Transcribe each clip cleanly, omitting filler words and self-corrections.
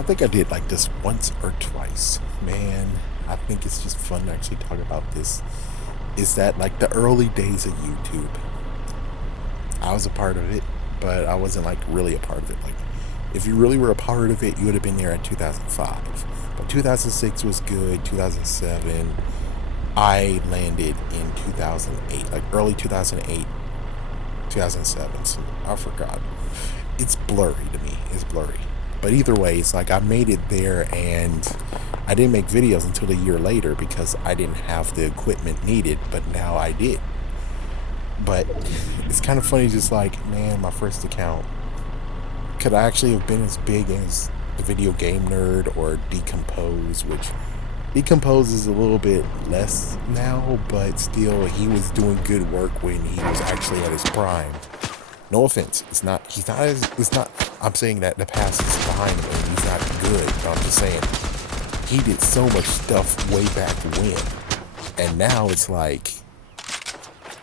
I think I did like this once or twice. Man, I think it's just fun to actually talk about this. Is that like the early days of YouTube? I was a part of it, but I wasn't like really a part of it. Like, if you really were a part of it, you would have been there at 2005. But 2006 was good. 2007, I landed in 2008, like early 2008, 2007. So I forgot. It's blurry to me. It's blurry. But either way, it's like I made it there and I didn't make videos until a year later because I didn't have the equipment needed, but now I did. But it's kind of funny, just like, man, my first account could actually have been as big as the video game nerd or Decompose, which Decompose is a little bit less now, but still, he was doing good work when he was actually at his prime. No offense, he's not as, it's not, I'm saying that the past is behind him and he's not good, but I'm just saying, he did so much stuff way back when, and now it's like,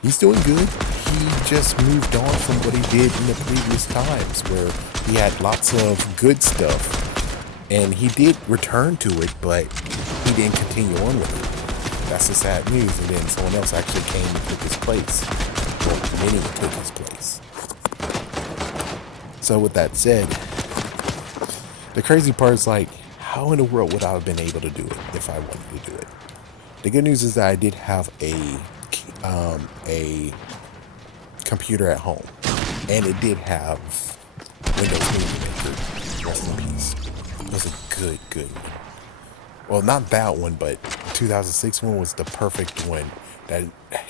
he's doing good. He just moved on from what he did in the previous times where he had lots of good stuff, and he did return to it, but he didn't continue on with it. That's the sad news, and then someone else actually came and took his place. Well, many took his place. So with that said, the crazy part is like, how in the world would I have been able to do it if I wanted to do it? The good news is that I did have a computer at home, and it did have Windows Movie Maker. Rest in peace. It was a good one. Well, not that one, but 2006 one was the perfect one. That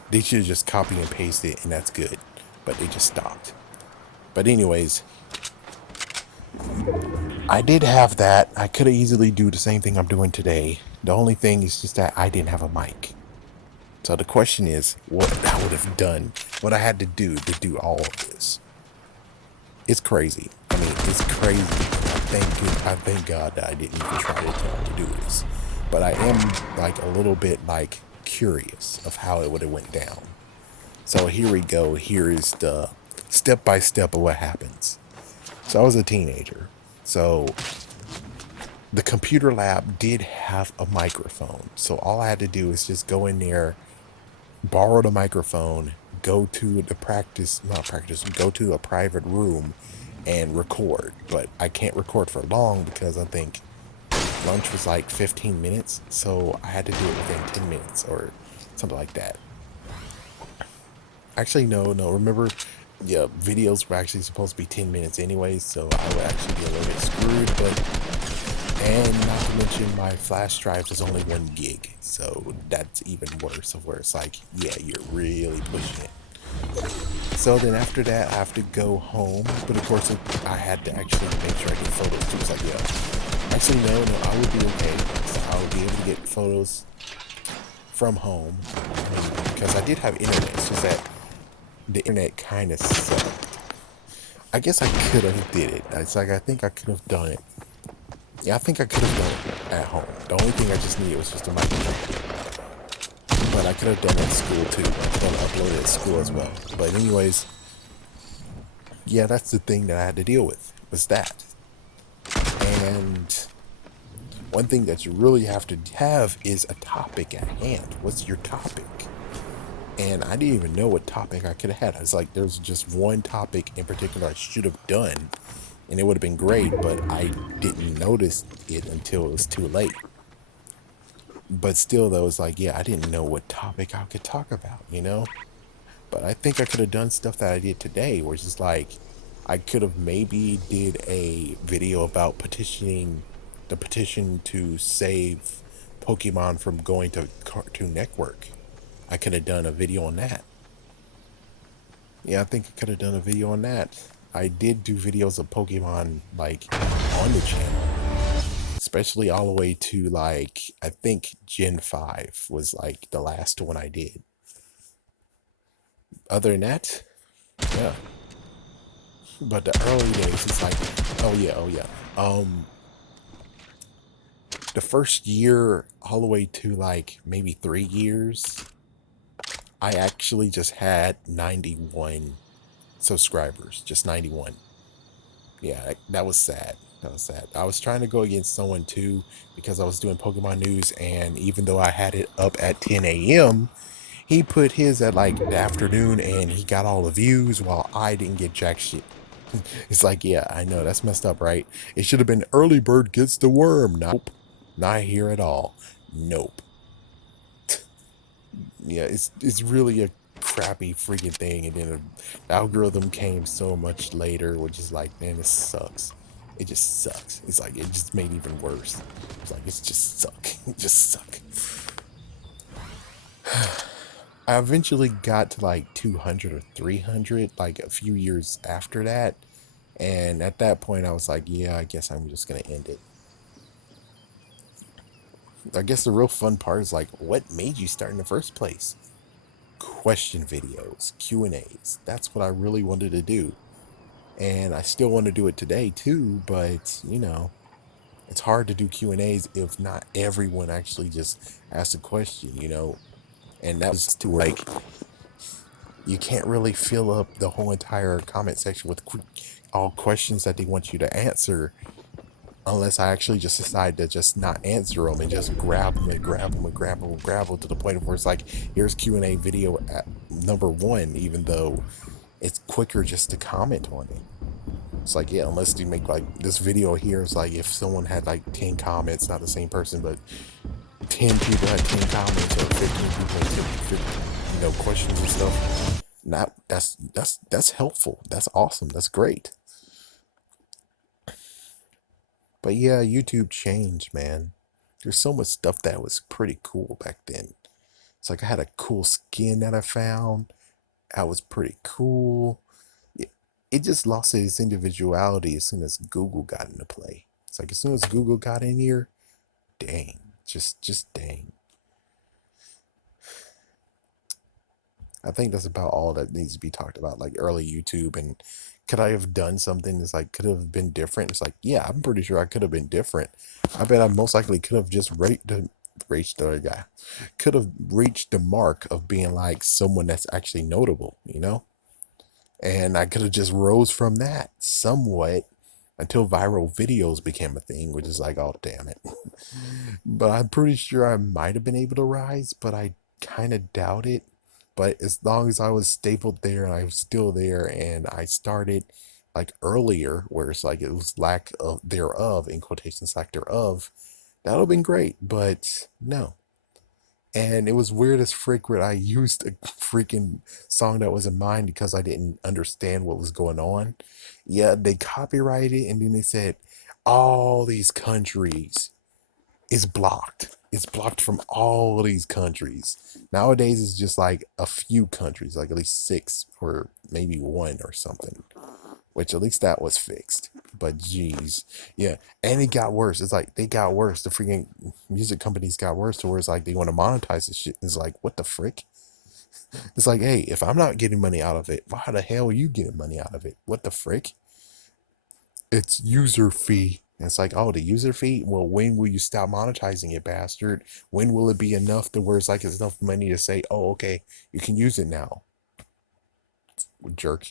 they should have just copy and paste it, and that's good. But they just stopped. But anyways, I did have that. I could have easily do the same thing I'm doing today. The only thing is just that I didn't have a mic. So the question is, what I would have done, what I had to do all of this. It's crazy. I mean, it's crazy. I thank God that I didn't even try to do this. But I am like a little bit like curious of how it would have went down. So here we go. Here is the step by step of what happens. So I was a teenager. So the computer lab did have a microphone. So all I had to do is just go in there, borrow the microphone, go to the go to a private room and record. But I can't record for long because I think lunch was like 15 minutes. So I had to do it within 10 minutes or something like that. Actually, no. Remember, yeah, videos were actually supposed to be 10 minutes anyway. So I would actually be a little bit screwed. And not to mention, my flash drive is only 1 gig, so that's even worse. Of where it's like, yeah, you're really pushing it. So then after that, I have to go home, but of course, I had to actually make sure I get photos. It was like, yeah, actually, no, I would be okay. So I would be able to get photos from home, because I did have internet. It's just that the internet kind of sucked. I guess I could have did it. It's like I think I could have done it. Yeah, I think I could have done it at home. The only thing I just needed was just a microphone. But I could have done it at school too. I could have uploaded it at school as well. But anyways, yeah, that's the thing that I had to deal with, was that. And one thing that you really have to have is a topic at hand. What's your topic? And I didn't even know what topic I could have had. It's like there's just one topic in particular I should have done, and it would have been great, but I didn't notice it until it was too late. But still, though, it's like, yeah, I didn't know what topic I could talk about, But I think I could have done stuff that I did today, where it's just like, I could have maybe did a video about the petition to save Pokemon from going to Cartoon Network. I could have done a video on that. Yeah, I think I could have done a video on that. I did do videos of Pokemon, like, on the channel. Especially all the way to, like, I think Gen 5 was, like, the last one I did. Other than that, yeah. But the early days, it's like, oh yeah. The first year all the way to, like, maybe 3 years, I actually just had 91 subscribers. Just 91. Yeah, that was sad. That was sad. I was trying to go against someone too because I was doing Pokemon news, and even though I had it up at 10 a.m., he put his at like the afternoon, and he got all the views while I didn't get jack shit. It's like, yeah, I know that's messed up, right? It should have been early bird gets the worm. Nope, not here at all. Nope. Yeah, it's really a crappy freaking thing, and then the algorithm came so much later, which is like, man, this sucks. It just sucks. It's like it just made it even worse. It's like it's just suck. It just suck. I eventually got to like 200 or 300, like a few years after that, and at that point, I was like, yeah, I guess I'm just gonna end it. I guess the real fun part is like, what made you start in the first place? Question videos, Q&As. That's what I really wanted to do. And I still want to do it today too, but it's hard to do Q&As if not everyone actually just asks a question, And that was to like you can't really fill up the whole entire comment section with all questions that they want you to answer unless I actually just decide to just not answer them and just grab them and grab them and grab them and grab them to the point where it's like, here's Q&A video at number one, even though it's quicker just to comment on it. It's like, yeah, unless you make like this video here, it's like if someone had like 10 comments, not the same person, but 10 people had 10 comments or 15 people had 10, questions and stuff. Not that's helpful. That's awesome. That's great. But yeah, YouTube changed, man. There's so much stuff that was pretty cool back then. It's like I had a cool skin that I found. That was pretty cool. It, it just lost its individuality as soon as Google got into play. It's like as soon as Google got in here, dang, just dang. I think that's about all that needs to be talked about, like early YouTube. And could I have done something that's like could have been different? It's like, yeah, I'm pretty sure I could have been different. I bet I most likely could have just reached the guy, could have reached the mark of being like someone that's actually notable. And I could have just rose from that somewhat until viral videos became a thing, which is like, oh damn it. But I'm pretty sure I might have been able to rise, but I kind of doubt it. But as long as I was stapled there and I was still there and I started like earlier, where it's like it was lack of thereof, in quotations, lack thereof, that would have been great. But no. And it was weird as frick where I used a freaking song that wasn't mine because I didn't understand what was going on. Yeah, they copyrighted it and then they said, all these countries is blocked. It's blocked from all these countries. Nowadays, it's just like a few countries, like at least six or maybe one or something, which at least that was fixed. But geez, yeah, and it got worse. It's like they got worse. The freaking music companies got worse to where it's like they want to monetize this shit. It's like, what the frick? It's like, hey, if I'm not getting money out of it, why the hell are you getting money out of it? What the frick? It's user fee. And it's like, oh, the user fee? Well, when will you stop monetizing it, bastard? When will it be enough to where it's like it's enough money to say, oh, okay, you can use it now? Jerk.